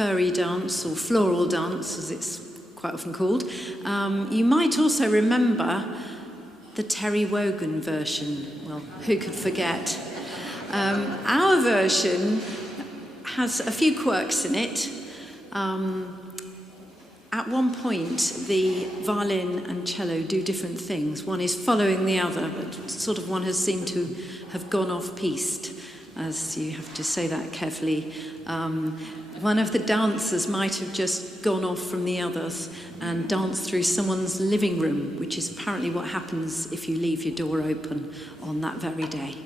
furry dance, or floral dance as it's quite often called. You might also remember the Terry Wogan version. Well, who could forget? Our version has a few quirks in it. At one point, the violin and cello do different things. One is following the other, but sort of one has seemed to have gone off-piste, as you have to say that carefully. One of the dancers might have just gone off from the others and danced through someone's living room, which is apparently what happens if you leave your door open on that very day.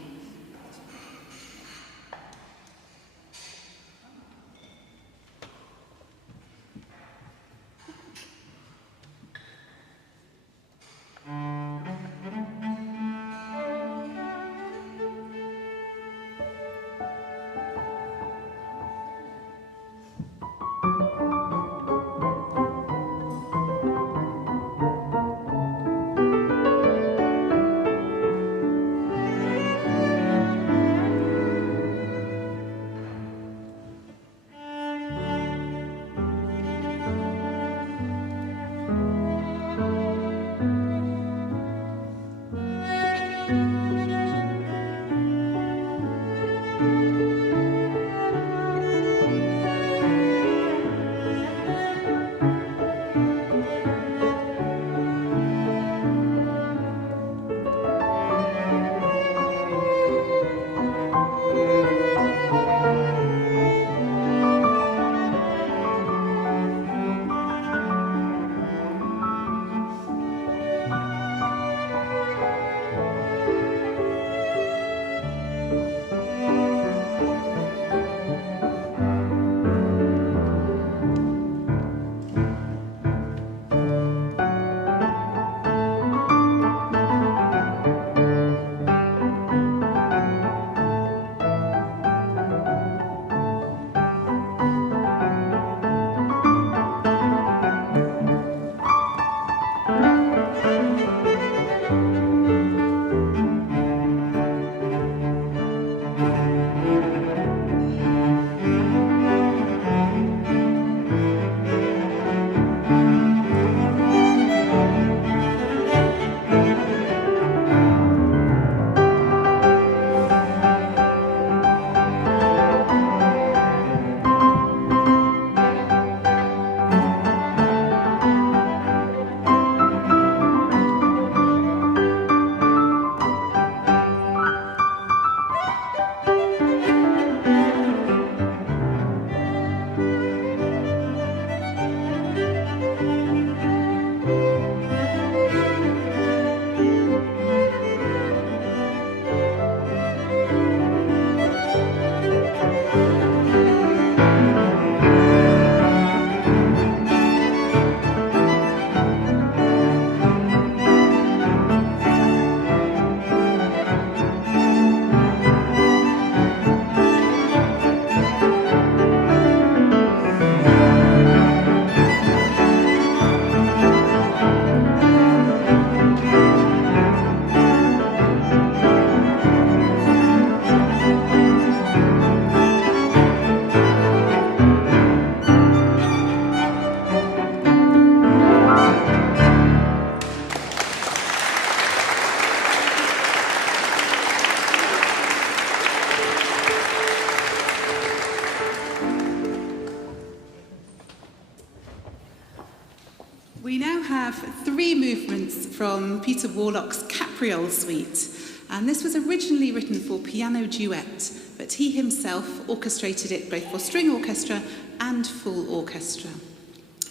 We now have 3 movements from Peter Warlock's Capriole Suite, and this was originally written for piano duet, but he himself orchestrated it both for string orchestra and full orchestra.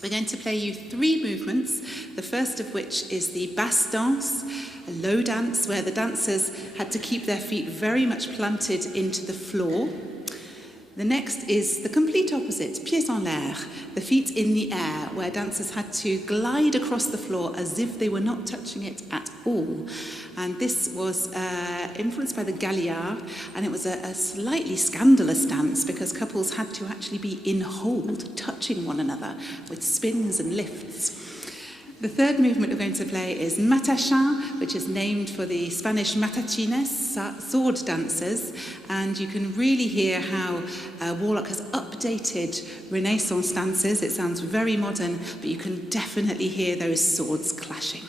We're going to play you 3 movements, the first of which is the basse danse, a low dance where the dancers had to keep their feet very much planted into the floor. The next is the complete opposite, pieds en l'air, the feet in the air, where dancers had to glide across the floor as if they were not touching it at all. And this was influenced by the Galliard, and it was a slightly scandalous dance because couples had to actually be in hold, touching one another with spins and lifts. The third movement we're going to play is Matachin, which is named for the Spanish matachines, sword dancers, and you can really hear how Warlock has updated Renaissance dances. It sounds very modern, but you can definitely hear those swords clashing.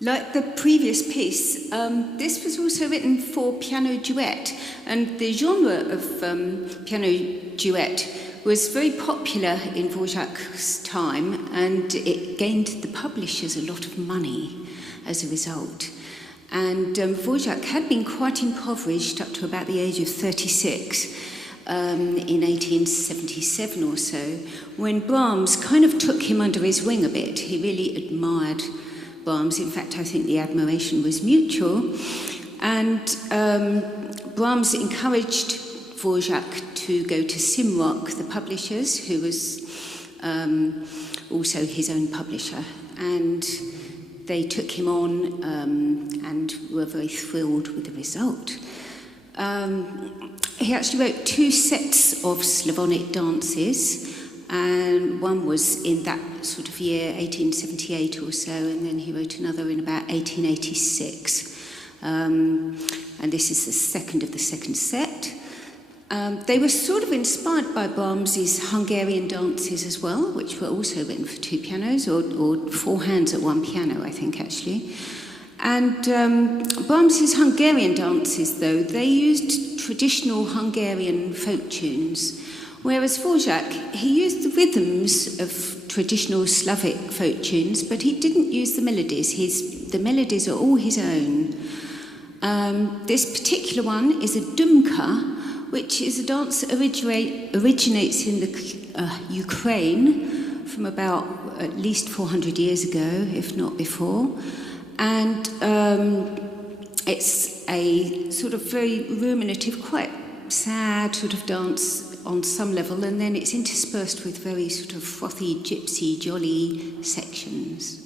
Like the previous piece, this was also written for piano duet, and the genre of piano duet was very popular in Dvorak's time, and it gained the publishers a lot of money as a result. And Dvorak had been quite impoverished up to about the age of 36 in 1877 or so, when Brahms kind of took him under his wing a bit. He really admired Brahms. In fact, I think the admiration was mutual. And Brahms encouraged Dvorak to go to Simrock, the publishers, who was also his own publisher. And they took him on and were very thrilled with the result. He actually wrote 2 sets of Slavonic dances, and one was in that sort of year, 1878 or so, and then he wrote another in about 1886. And this is the second of the second set. They were sort of inspired by Brahms's Hungarian dances as well, which were also written for 2 pianos, or 4 hands at 1 piano, I think, actually. And Brahms's Hungarian dances, though, they used traditional Hungarian folk tunes, whereas Dvorak, he used the rhythms of traditional Slavic folk tunes, but he didn't use the melodies. The melodies are all his own. This particular one is a dumka, which is a dance that originates in the Ukraine from about at least 400 years ago, if not before. And it's a sort of very ruminative, quite sad sort of dance on some level, and then it's interspersed with very sort of frothy, gypsy, jolly sections.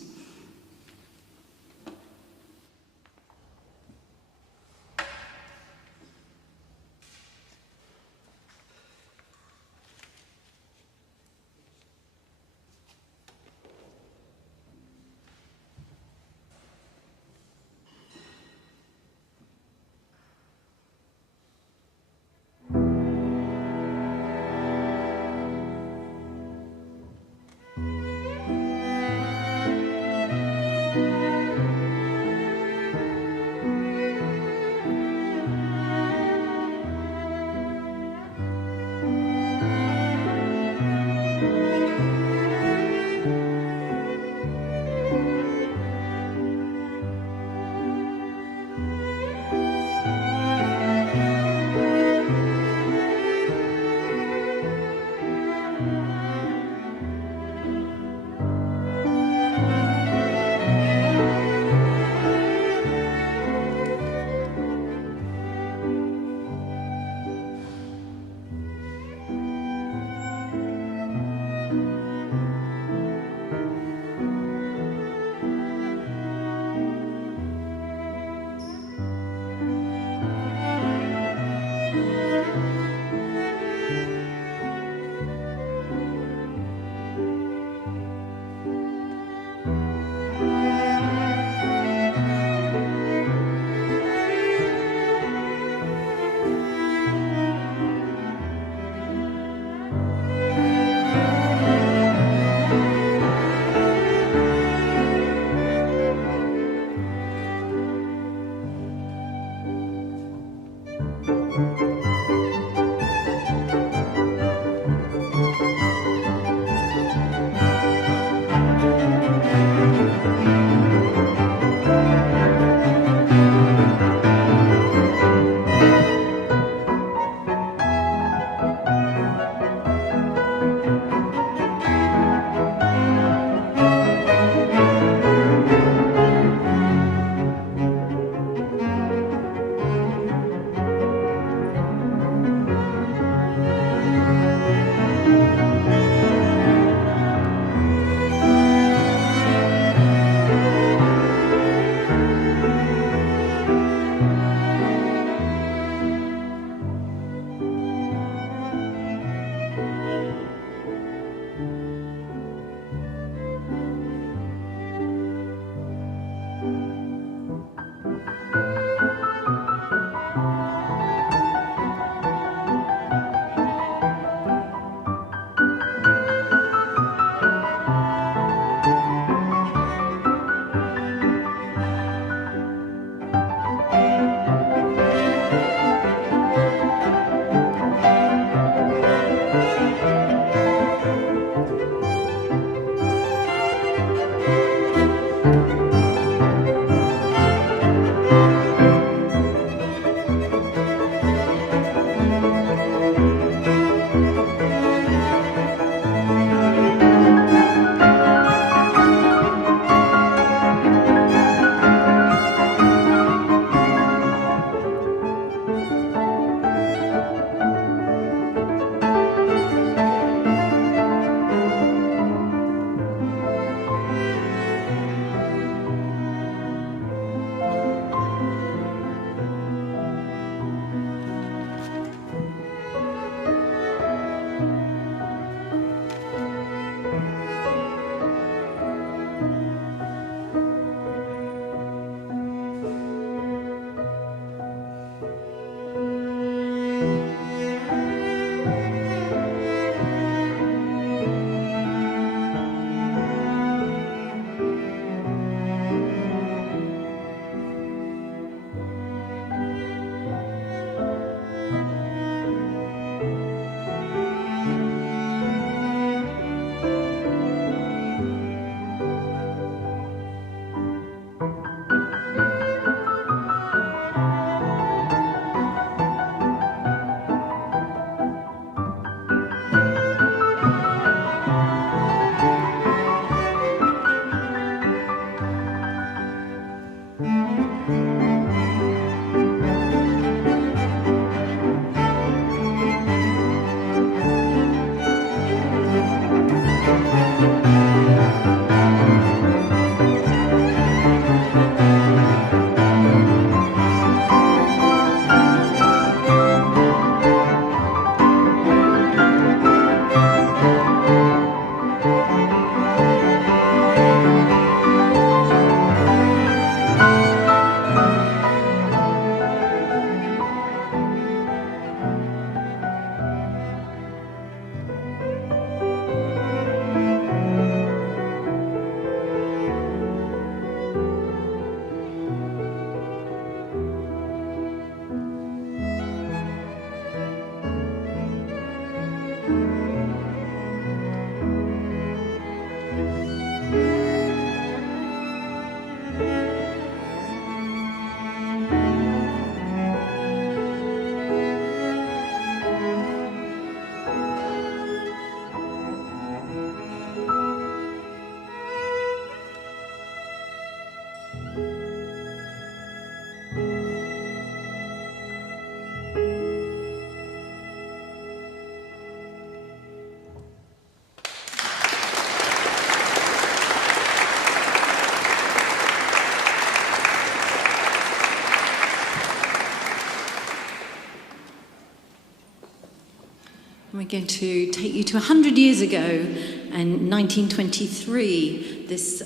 We're going to take you to 100 years ago, in 1923. This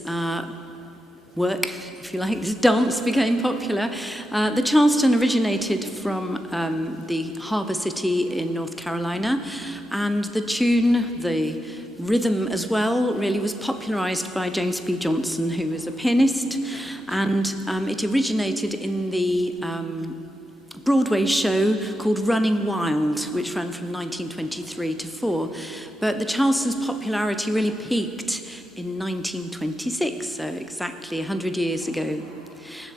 work, if you like, this dance became popular. The Charleston originated from the harbour city in North Carolina, and the tune, the rhythm as well, really was popularised by James P. Johnson, who was a pianist, and it originated in the Broadway show called Running Wild, which ran from 1923 to 4. But the Charleston's popularity really peaked in 1926, so exactly 100 years ago.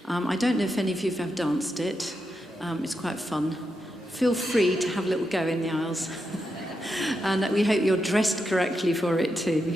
I don't know if any of you have danced it. It's quite fun. Feel free to have a little go in the aisles. And we hope you're dressed correctly for it too.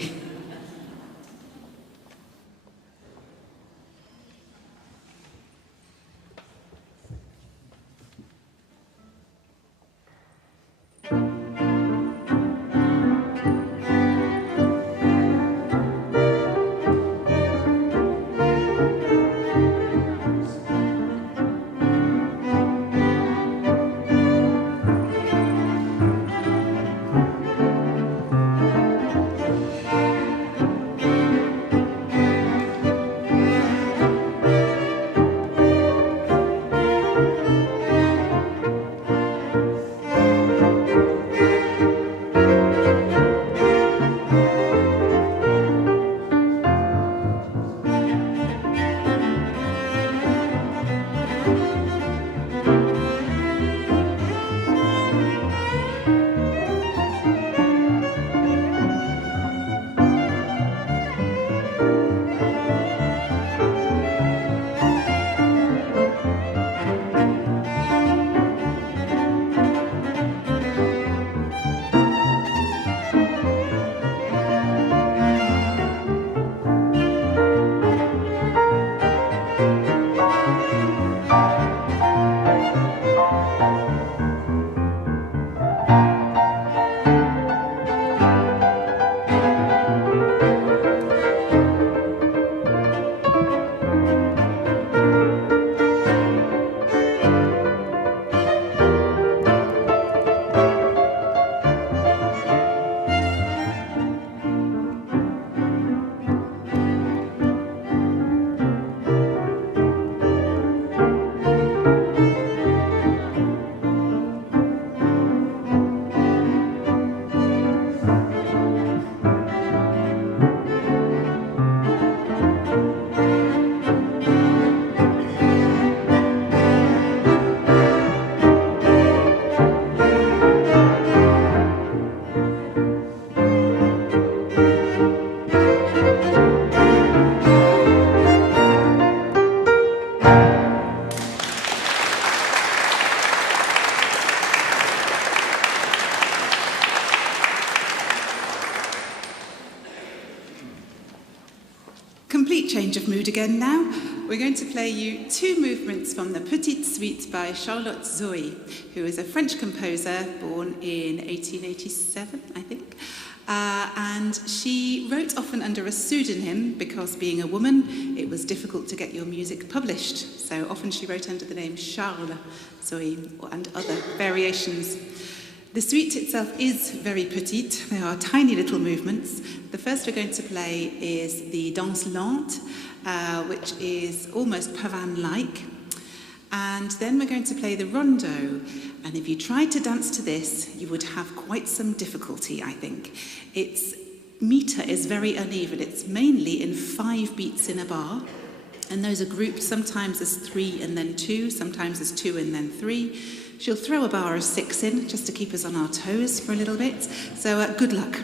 Complete change of mood again now. We're going to play you two movements from the Petite Suite by Charlotte Zoe, who is a French composer born in 1887, I think. And she wrote often under a pseudonym because, being a woman, it was difficult to get your music published. So often she wrote under the name Charles Zoe and other variations. The suite itself is very petite. There are tiny little movements. The first we're going to play is the Danse Lente, which is almost Pavane-like. And then we're going to play the Rondo. And if you tried to dance to this, you would have quite some difficulty, I think. Its meter is very uneven. It's mainly in 5 beats in a bar. And those are grouped sometimes as 3 and then 2, sometimes as 2 and then 3. She'll throw a bar of 6 in, just to keep us on our toes for a little bit. So good luck.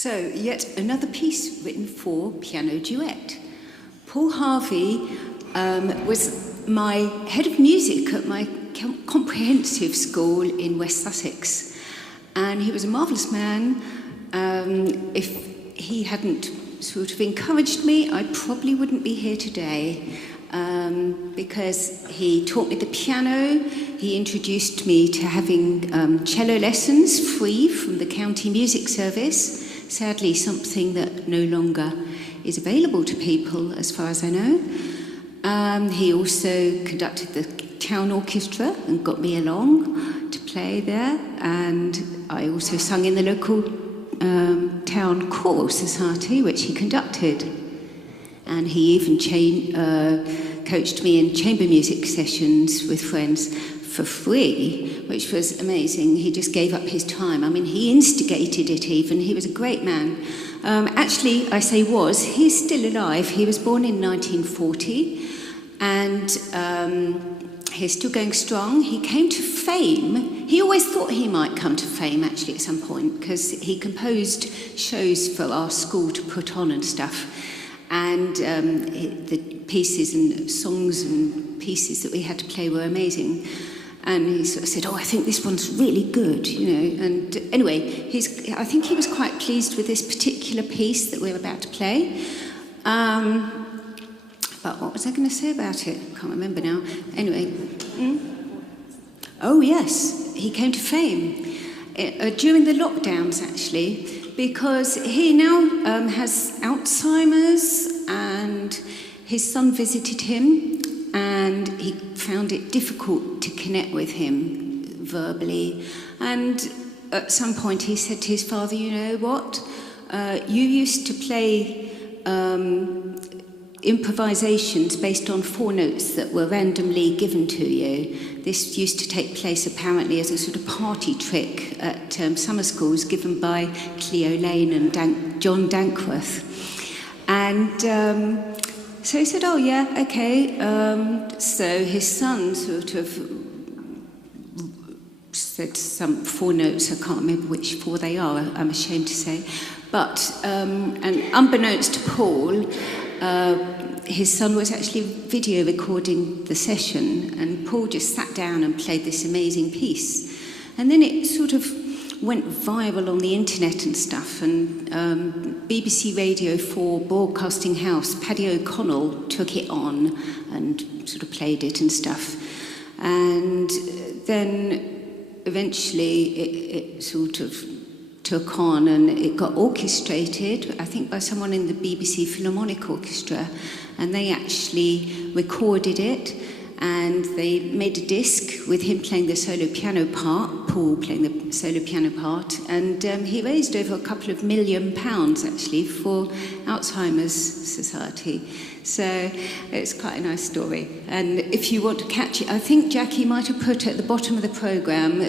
So, yet another piece written for piano duet. Paul Harvey was my head of music at my comprehensive school in West Sussex. And he was a marvellous man. If he hadn't sort of encouraged me, I probably wouldn't be here today. Because he taught me the piano, he introduced me to having cello lessons free from the county music service. Sadly, something that no longer is available to people, as far as I know. He also conducted the town orchestra and got me along to play there. And I also sung in the local town choral society, which he conducted. And he even coached me in chamber music sessions with friends for free, which was amazing. He just gave up his time. I mean, he instigated it even. He was a great man. Actually, I say was, he's still alive. He was born in 1940, and he's still going strong. He came to fame. He always thought he might come to fame, actually, at some point, because he composed shows for our school to put on and stuff. And the pieces and songs and pieces that we had to play were amazing. And he sort of said, "Oh, I think this one's really good," you know. And anyway, I think he was quite pleased with this particular piece that we're about to play. But what was I going to say about it? I can't remember now. Anyway. Oh, yes, he came to fame during the lockdowns, actually, because he now has Alzheimer's, and his son visited him, and he found it difficult to connect with him verbally. And at some point he said to his father, "You know what? You used to play improvisations based on 4 notes that were randomly given to you. This used to take place apparently as a sort of party trick at summer schools given by Cleo Lane and John Dankworth." And so he said, "Oh yeah, okay." So his son sort of said some 4 notes. I can't remember which 4 they are, I'm ashamed to say. But, and unbeknownst to Paul, his son was actually video recording the session, and Paul just sat down and played this amazing piece. And then it sort of went viral on the internet and stuff, and BBC Radio 4 Broadcasting House, Paddy O'Connell took it on and sort of played it and stuff. And then eventually it sort of took on, and it got orchestrated, I think, by someone in the BBC Philharmonic Orchestra, and they actually recorded it, and they made a disc with him playing the solo piano part, Paul playing the solo piano part, and he raised over £2 million actually for Alzheimer's Society. So it's quite a nice story. And if you want to catch it, I think Jackie might have put at the bottom of the programme,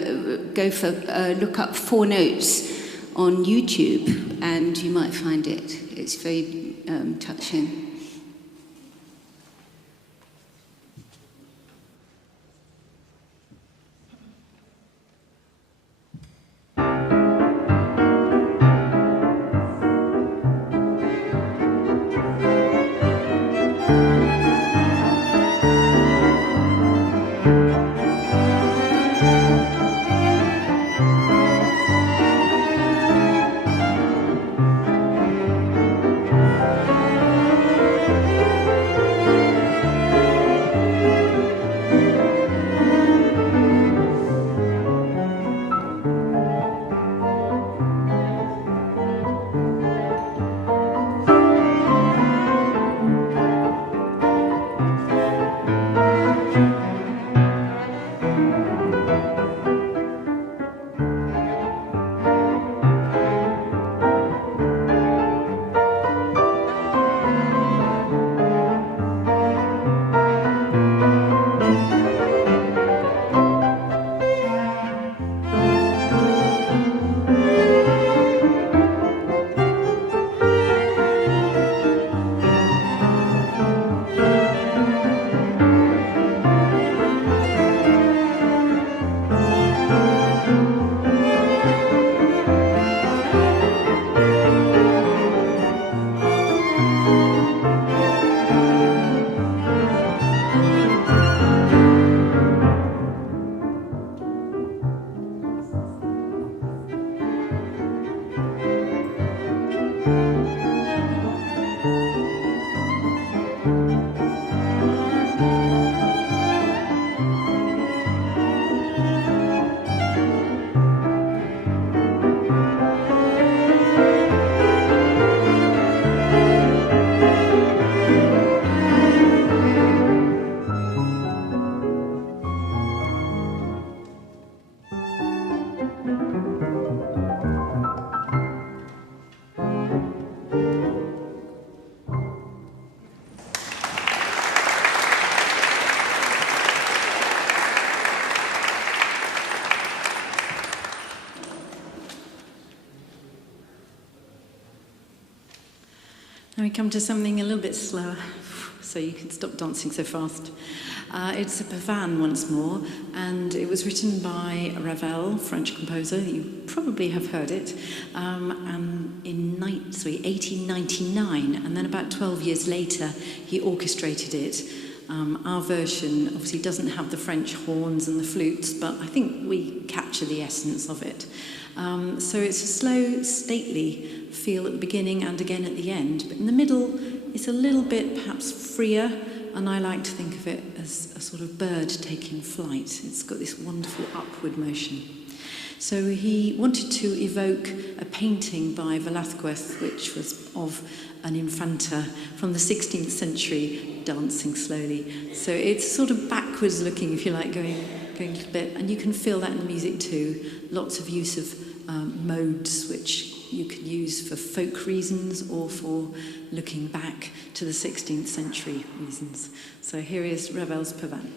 look up 4 notes on YouTube, and you might find it. It's very touching. Now we come to something a little bit slower, so you can stop dancing so fast. It's a pavane once more, and it was written by Ravel, French composer. You probably have heard it, and in 1899, and then about 12 years later, he orchestrated it. Our version obviously doesn't have the French horns and the flutes, but I think we capture the essence of it. So it's a slow, stately feel at the beginning and again at the end, but in the middle it's a little bit perhaps freer, and I like to think of it as a sort of bird taking flight. It's got this wonderful upward motion. So he wanted to evoke a painting by Velázquez, which was of an infanta from the 16th century dancing slowly. So it's sort of backwards looking, if you like, going a little bit, and you can feel that in the music too. Lots of use of modes, which you could use for folk reasons or for looking back to the 16th century reasons. So here is Ravel's Pavane.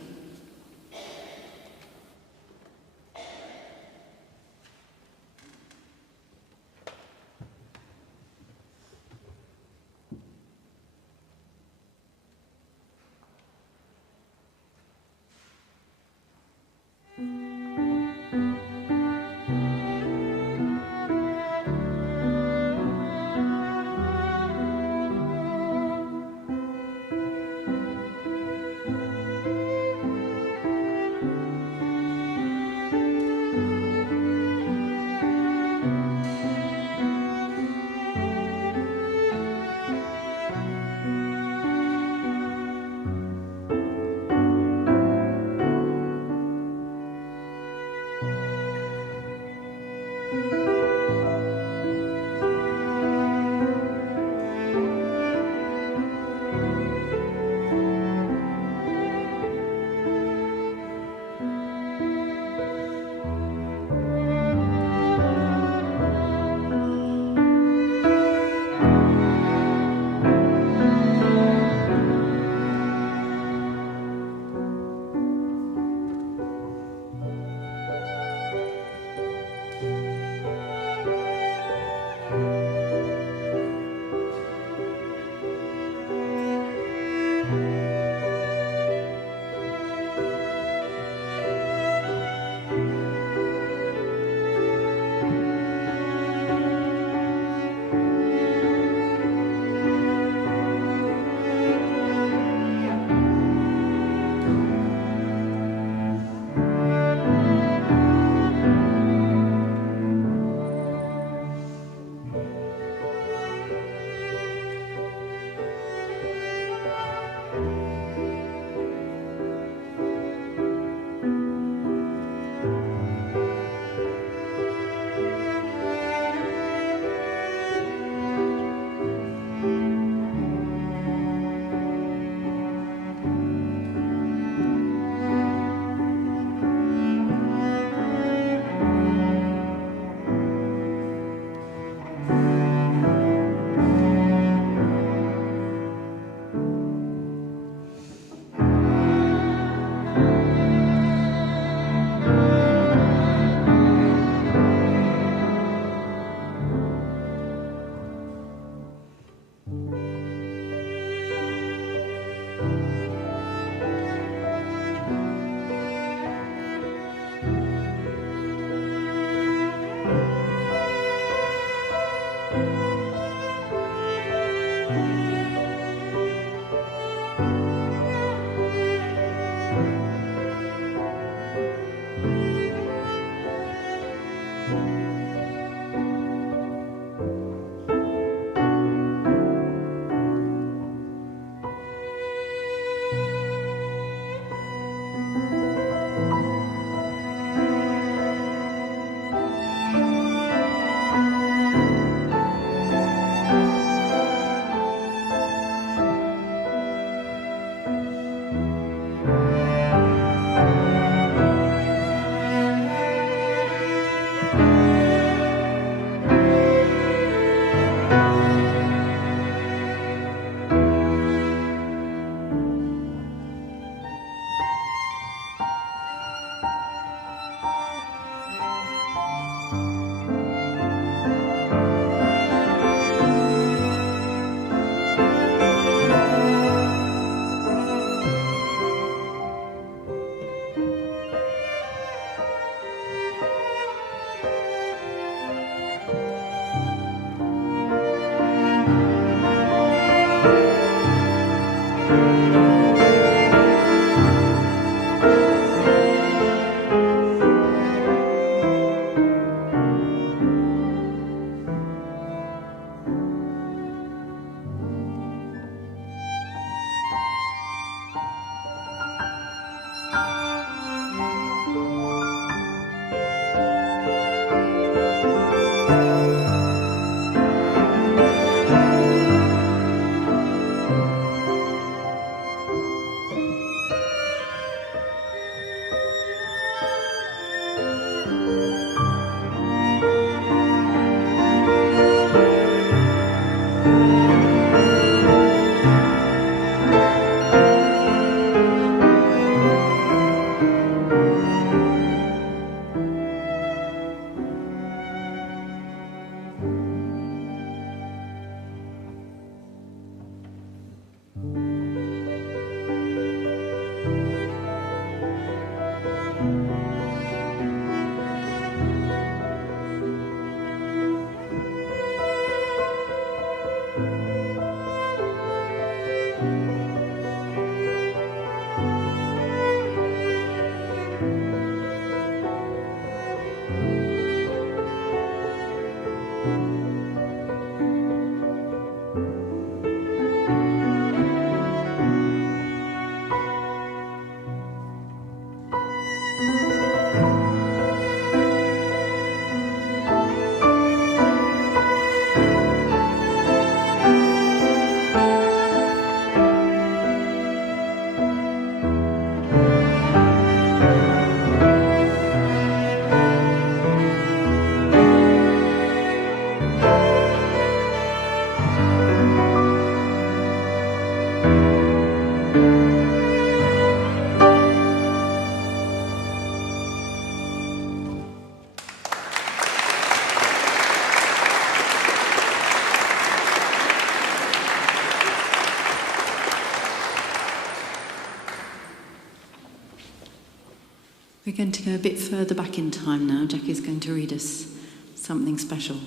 We're going to go a bit further back in time now. Jackie's going to read us something special.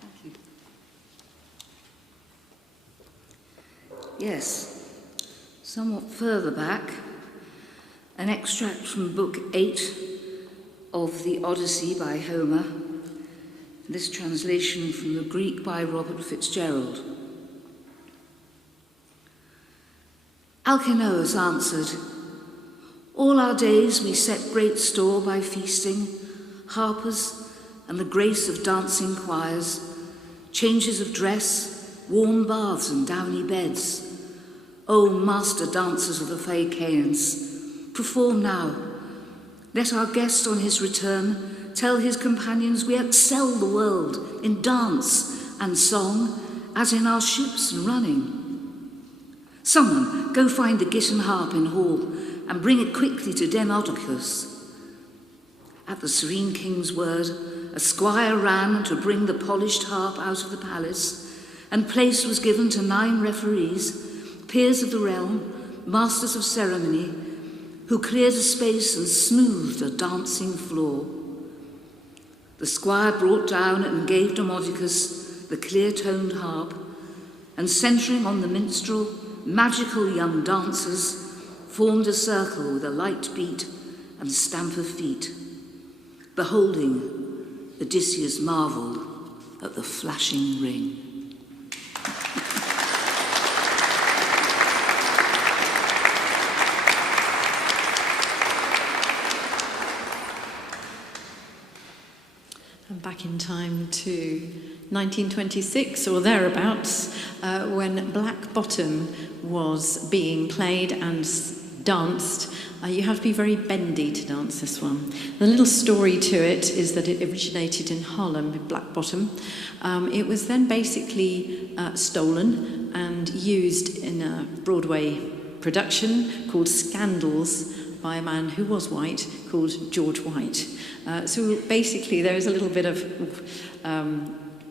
Thank you. Yes, somewhat further back, an extract from Book 8 of the Odyssey by Homer, this translation from the Greek by Robert Fitzgerald. Alcinous answered, "All our days we set great store by feasting, harpers, and the grace of dancing choirs, changes of dress, warm baths and downy beds. O master dancers of the Phaeacians, perform now. Let our guest on his return tell his companions we excel the world in dance and song, as in our ships and running. Someone go find the git and harp in hall and bring it quickly to Demodocus." At the serene king's word, a squire ran to bring the polished harp out of the palace, and place was given to 9 referees, peers of the realm, masters of ceremony, who cleared a space and smoothed a dancing floor. The squire brought down and gave Demodocus the clear-toned harp, and centering on the minstrel, magical young dancers formed a circle with a light beat and stamp of feet. Beholding, Odysseus marvelled at the flashing ring. And back in time to 1926 or thereabouts, when Black Bottom was being played and danced. You have to be very bendy to dance this one. The little story to it is that it originated in Harlem, in Black Bottom. It was then basically stolen and used in a Broadway production called Scandals by a man who was white called George White. So basically there is a little bit of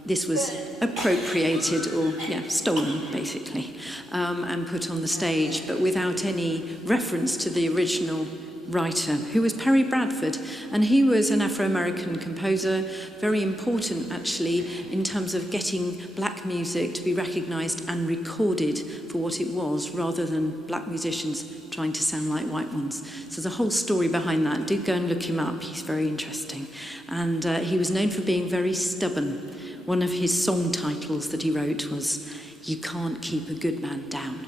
this was appropriated or stolen basically and put on the stage, but without any reference to the original writer, who was Perry Bradford, and he was an Afro-American composer, very important actually in terms of getting black music to be recognised and recorded for what it was, rather than black musicians trying to sound like white ones. So there's a whole story behind that. Do go and look him up, he's very interesting. And he was known for being very stubborn. One of his song titles that he wrote was, "You Can't Keep a Good Man Down."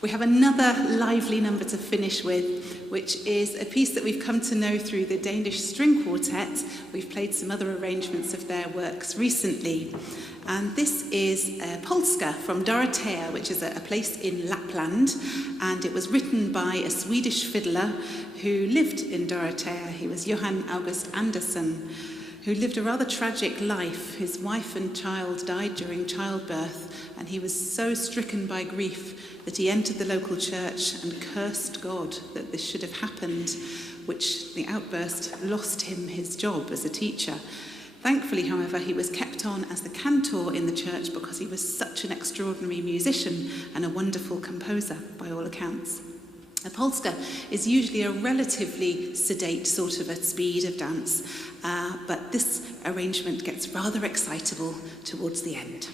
We have another lively number to finish with, which is a piece that we've come to know through the Danish String Quartet. We've played some other arrangements of their works recently. And this is Polska from Dorotea, which is a place in Lapland. And it was written by a Swedish fiddler who lived in Dorotea. He was Johan August Andersson, who lived a rather tragic life. His wife and child died during childbirth, and he was so stricken by grief that he entered the local church and cursed God that this should have happened, which the outburst lost him his job as a teacher. Thankfully, however, he was kept on as the cantor in the church because he was such an extraordinary musician and a wonderful composer, by all accounts. A polska is usually a relatively sedate sort of a speed of dance, but this arrangement gets rather excitable towards the end.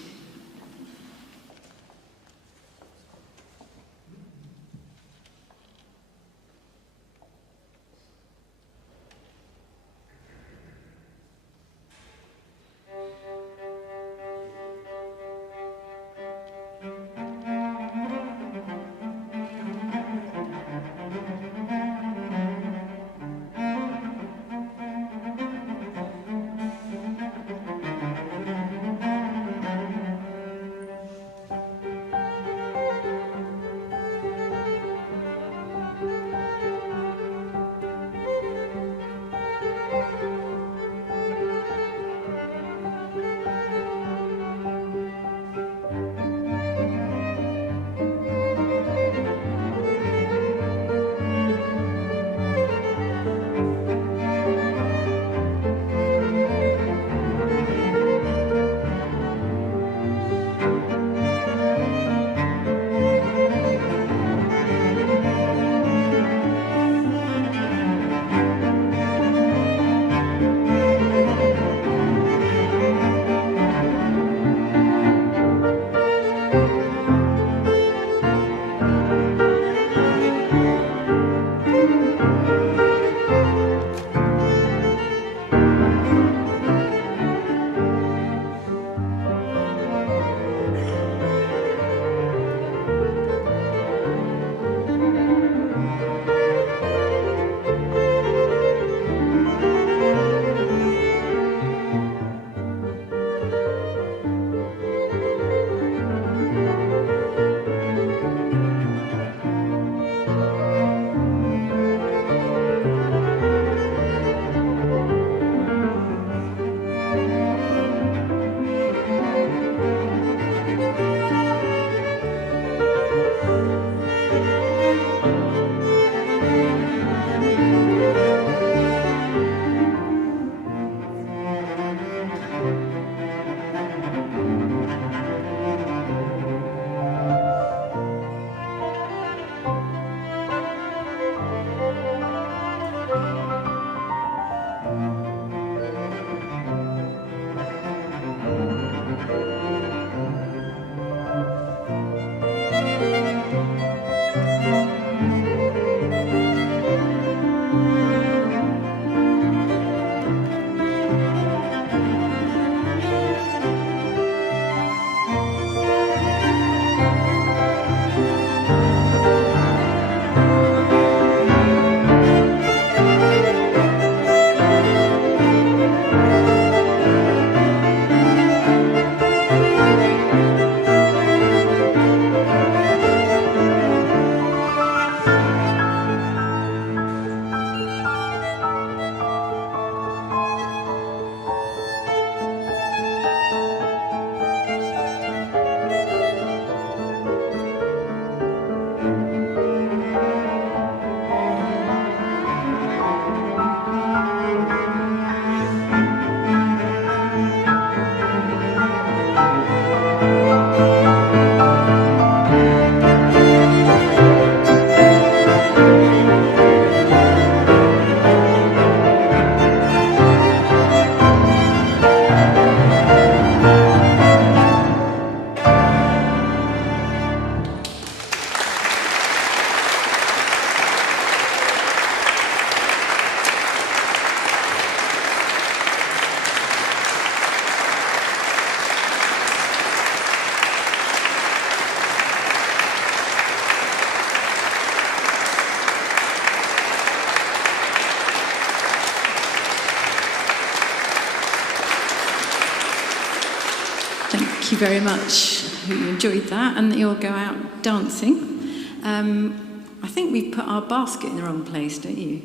very much. Hope you enjoyed that and that you'll go out dancing. I think we've put our basket in the wrong place, don't you?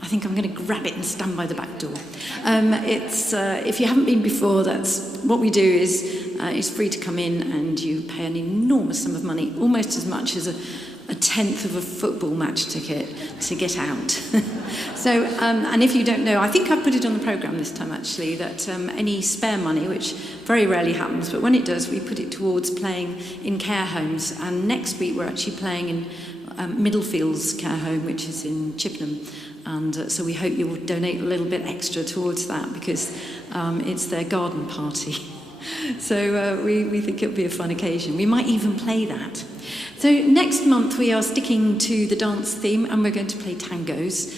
I think I'm going to grab it and stand by the back door. If you haven't been before, that's what we do is it's free to come in and you pay an enormous sum of money, almost as much as a tenth of a football match ticket to get out. So, and if you don't know, I think I put it on the programme this time actually, that any spare money, which very rarely happens, but when it does, we put it towards playing in care homes. And next week we're actually playing in Middlefields Care Home, which is in Chippenham. And so we hope you will donate a little bit extra towards that because it's their garden party. So we think it'll be a fun occasion. We might even play that. So next month we are sticking to the dance theme and we're going to play tangos.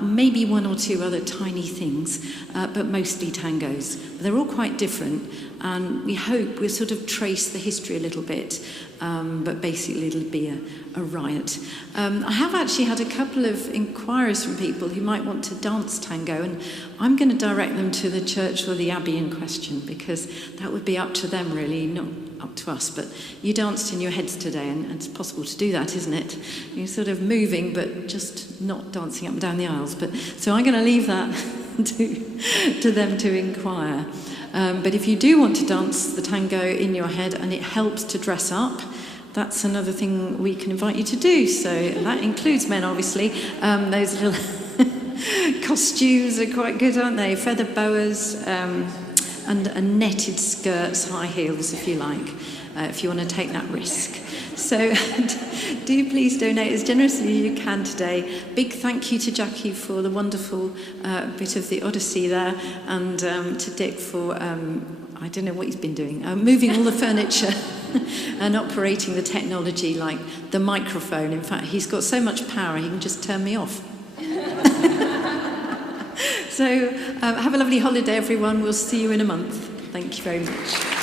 Maybe one or two other tiny things, but mostly tangos. They're all quite different and we hope we'll sort of trace the history a little bit, but basically it'll be a riot. I have actually had a couple of inquiries from people who might want to dance tango, and I'm going to direct them to the church or the abbey in question because that would be up to them really, not up to us. But you danced in your heads today and it's possible to do that, isn't it? You're sort of moving but just not dancing up and down the aisles. So I'm going to leave that to them to inquire. But if you do want to dance the tango in your head and it helps to dress up, that's another thing we can invite you to do. So that includes men, obviously. Those little costumes are quite good, aren't they? Feather boas and netted skirts, high heels, if you like, if you want to take that risk. So do please donate as generously as you can today. Big thank you to Jackie for the wonderful bit of the Odyssey there, and to Dick for, I don't know what he's been doing, moving all the furniture and operating the technology like the microphone. In fact, he's got so much power he can just turn me off. So have a lovely holiday, everyone. We'll see you in a month. Thank you very much.